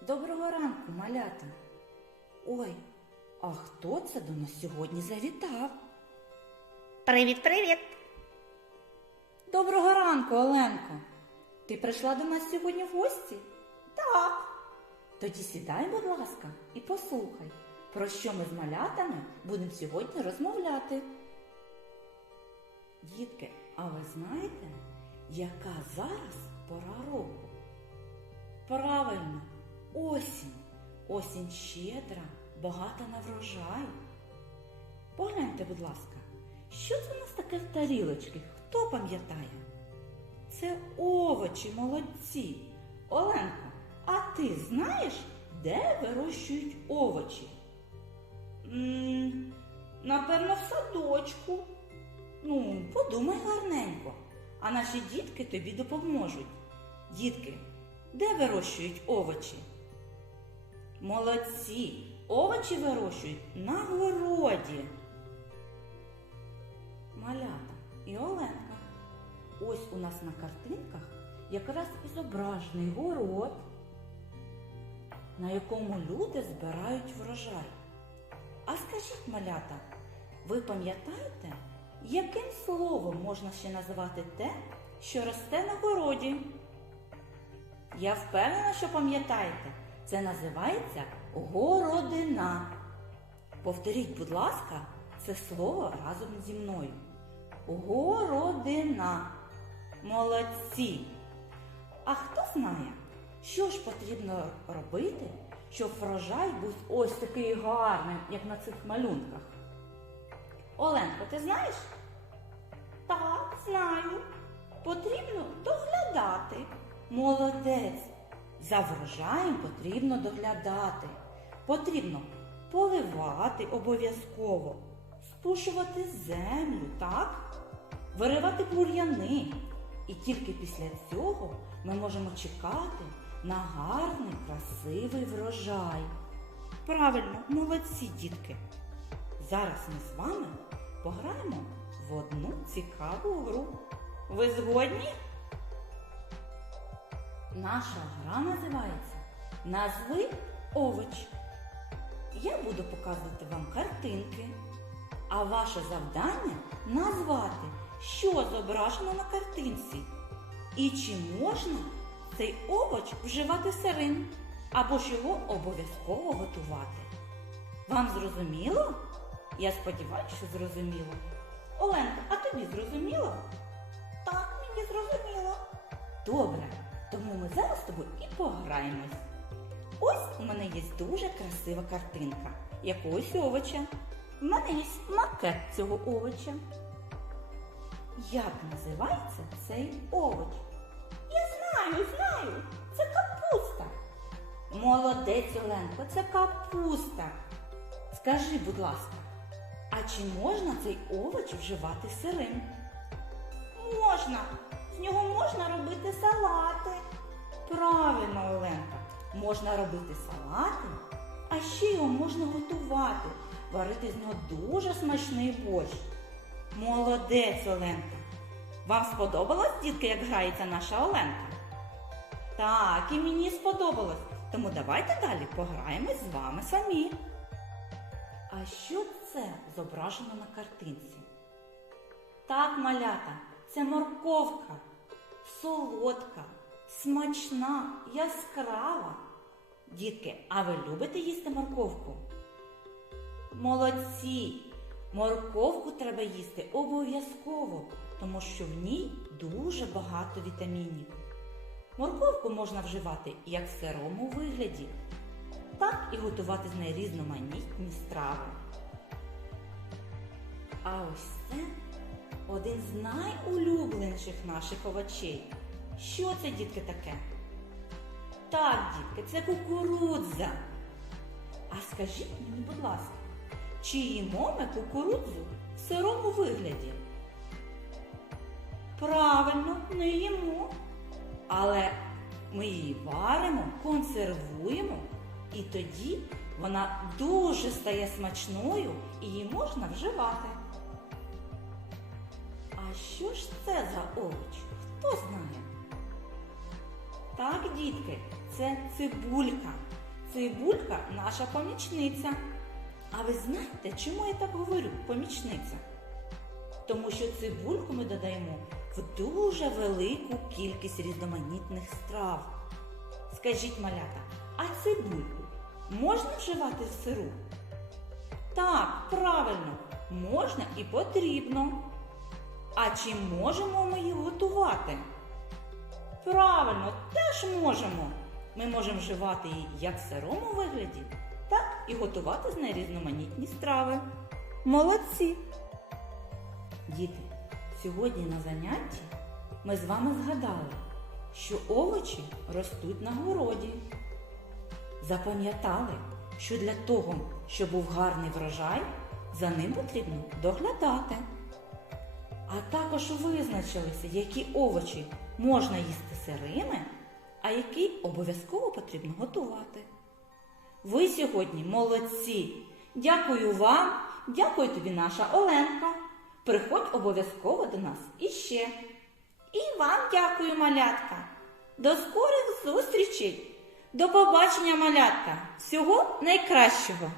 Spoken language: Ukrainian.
Доброго ранку, малята. Ой, а хто це до нас сьогодні завітав? Привіт, привіт! Доброго ранку, Оленко. Ти прийшла до нас сьогодні в гості? Так. Тоді сідай, будь ласка, і послухай, про що ми з малятами будемо сьогодні розмовляти. Дітки, а ви знаєте, яка зараз пора року? Правильно, осінь. Осінь щедра, багата на врожай. Погляньте, будь ласка, що це у нас таке в тарілочці? Хто пам'ятає? Це овочі молодці. Оленко, а ти знаєш, де вирощують овочі? м напевно, в садочку. Ну, подумай гарненько, а наші дітки тобі допоможуть. Дітки, де вирощують овочі? Молодці! Овочі вирощують на городі. Малята і Оленка. Ось у нас на картинках якраз і зображений город, на якому люди збирають врожай. А скажіть, малята, ви пам'ятаєте, яким словом можна ще називати те, що росте на городі? Я впевнена, що пам'ятаєте, це називається городина. Повторіть, будь ласка, це слово разом зі мною. Городина. Молодці. А хто знає, що ж потрібно робити, щоб врожай був ось такий гарний, як на цих малюнках? Оленко, ти знаєш? Так, знаю. Потрібно доглядати. Молодець. За врожаєм потрібно доглядати. Потрібно поливати обов'язково, спушувати землю, так? Виривати бур'яни. І тільки після цього ми можемо чекати на гарний, красивий врожай. Правильно, молодці, дітки. Зараз ми з вами пограємо в одну цікаву гру. Ви згодні? Наша гра називається Назви овоч. Я буду показувати вам картинки, а ваше завдання назвати, що зображено на картинці. І чи можна цей овоч вживати сирим, або ж його обов'язково готувати. Вам зрозуміло? Я сподіваюся, що зрозуміло. Оленка, а тобі зрозуміло? Так, мені зрозуміло. Добре, ми зараз з тобою і пограємось. Ось у мене є дуже красива картинка якогось овоча. У мене є макет цього овоча. Як називається цей овоч? Я знаю, знаю. Це капуста. Молодець, Оленко, це капуста. Скажи, будь ласка, а чи можна цей овоч вживати сирим? Можна. З нього можна робити салати. Правильно, Оленка. Можна робити салати, а ще його можна готувати, варити з нього дуже смачний борщ. Молодець, Оленка. Вам сподобалось, дітки, як грається наша Оленка? Так, і мені сподобалось. Тому давайте далі пограємось з вами самі. А що це зображено на картинці? Так, малята, це морковка. Солодка, смачна, яскрава. Дітки, а ви любите їсти морковку? Молодці! Морковку треба їсти обов'язково, тому що в ній дуже багато вітамінів. Морковку можна вживати як в сирому вигляді, так і готувати з неї різноманітні страви. А ось це один з найулюбленіших наших овочей. Що це, дітки, таке? Так, дітки, це кукурудза. А скажіть мені, будь ласка, чи їмо ми кукурудзу в сирому вигляді? Правильно, не їмо. Але ми її варимо, консервуємо, і тоді вона дуже стає смачною і її можна вживати. А що ж це за овоч? Дітки, це цибулька. Цибулька наша помічниця. А ви знаєте, чому я так говорю, помічниця? Тому що цибульку ми додаємо в дуже велику кількість різноманітних страв. Скажіть, малята, а цибульку можна вживати в сиру? Так, правильно, можна і потрібно. А чи можемо ми її готувати? Правильно, теж можемо. Ми можемо вживати її як в сирому вигляді, так і готувати з неї різноманітні страви. Молодці! Діти, сьогодні на занятті ми з вами згадали, що овочі ростуть на городі. Запам'ятали, що для того, щоб був гарний врожай, за ним потрібно доглядати. А також визначилися, які овочі можна їсти сирими, а який обов'язково потрібно готувати. Ви сьогодні молодці! Дякую вам, дякую тобі, наша Оленка. Приходь обов'язково до нас іще. І вам дякую, малятка. До скорих зустрічей. До побачення, малятка. Всього найкращого.